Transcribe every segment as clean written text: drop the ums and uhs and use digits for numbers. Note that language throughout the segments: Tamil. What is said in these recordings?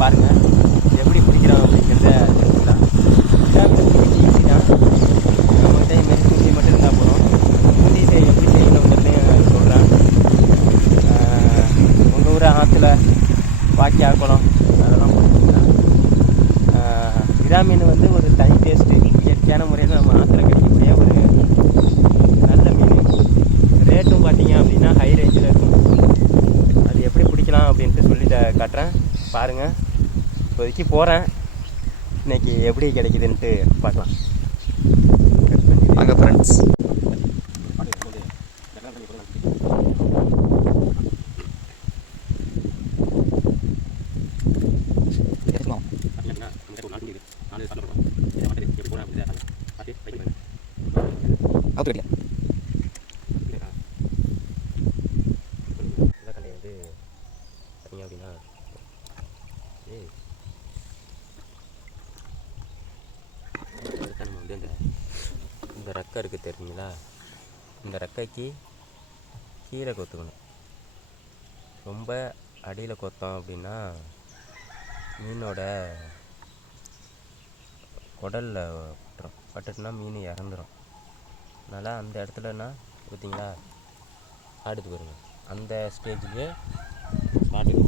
பாருங்கள் எப்படி பிடிக்கிறோம் அப்படிங்கிறத தெரிஞ்சுக்கலாம். ஈஸி தான். நம்மகிட்ட மாரி தூண்டி மட்டும் இருந்தால் போதும். தூண்டி எப்படி செய்யணுங்கிறதையும் சொல்கிறேன். உங்கள் ஊர் ஆற்றுல வாக்கி ஆக்கலாம் அதெல்லாம் பிடிச்சிக்கலாம். விரா மீன் வந்து ஒரு தனி டேஸ்ட்டு. இயற்கையான முறையில் நம்ம ஆற்றுல கிடைக்கக்கூடிய ஒரு நல்ல மீன். ரேட்டும் பார்த்தீங்க அப்படின்னா ஹை ரேஞ்சில் இருக்கும். அது எப்படி பிடிக்கலாம் அப்படின்ட்டு சொல்லி காட்டுறேன் பாருங்கள். இப்போதைக்கு போகிறேன். இன்றைக்கி எப்படி கிடைக்குதுன்ட்டு பார்க்கலாம். வாங்க ஃப்ரெண்ட்ஸ். இந்த ரெக்கை இருக்குது தெரியுங்களா? இந்த ரெக்கைக்கு கீழே கொத்துக்கணும். ரொம்ப அடியில் கொத்தோம் அப்படின்னா மீனோட குடலில் பட்டுட்டுனா மீன் இறந்துடும். அதனால் அந்த இடத்துலனா பார்த்தீங்களா ஆடுது பாருங்க. அந்த ஸ்டேஜ்லேயே ஆடுது.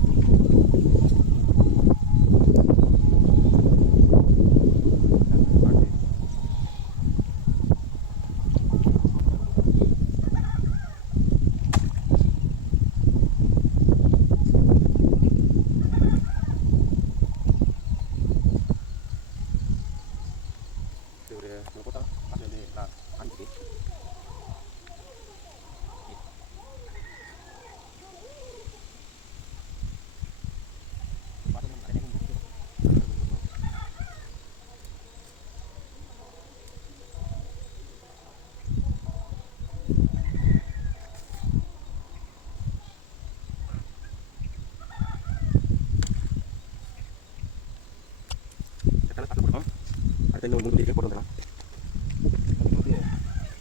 அடுத்த இன்னும் 3 மணிக்கு போட்டு வந்துடலாம்.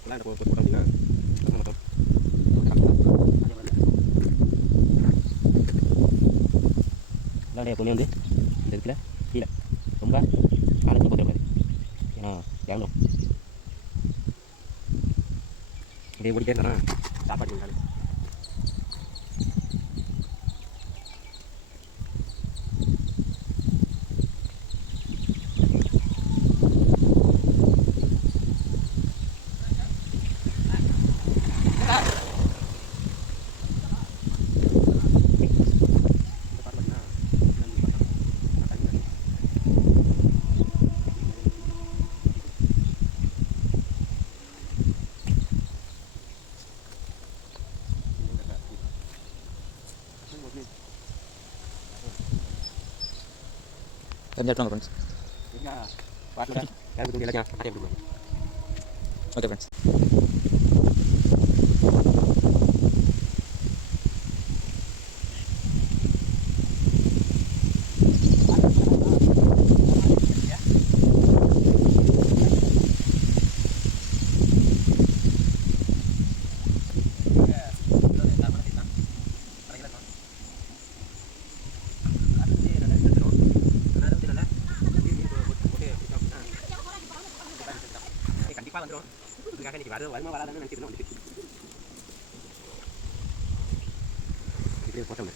எல்லாம் போட்டு அப்படின்னா எல்லாருடைய துணி வந்து இந்த இடத்துல கீழே ரொம்ப ஆழத்தில் போட்டுருக்காது. ஏன்னா இறங்கும். இதே ஓடிட்டே இருந்தானா சாப்பாடு இருந்தாலும் தெரிஞ்சாட்டும் ஃப்ரெண்ட்ஸ். Okay friends. வந்துடும். இதுக்காக இன்னைக்கு வருமா வராதுன்னு நினைச்சிட்டு வந்துட்டு இப்படியே போட்டோம்.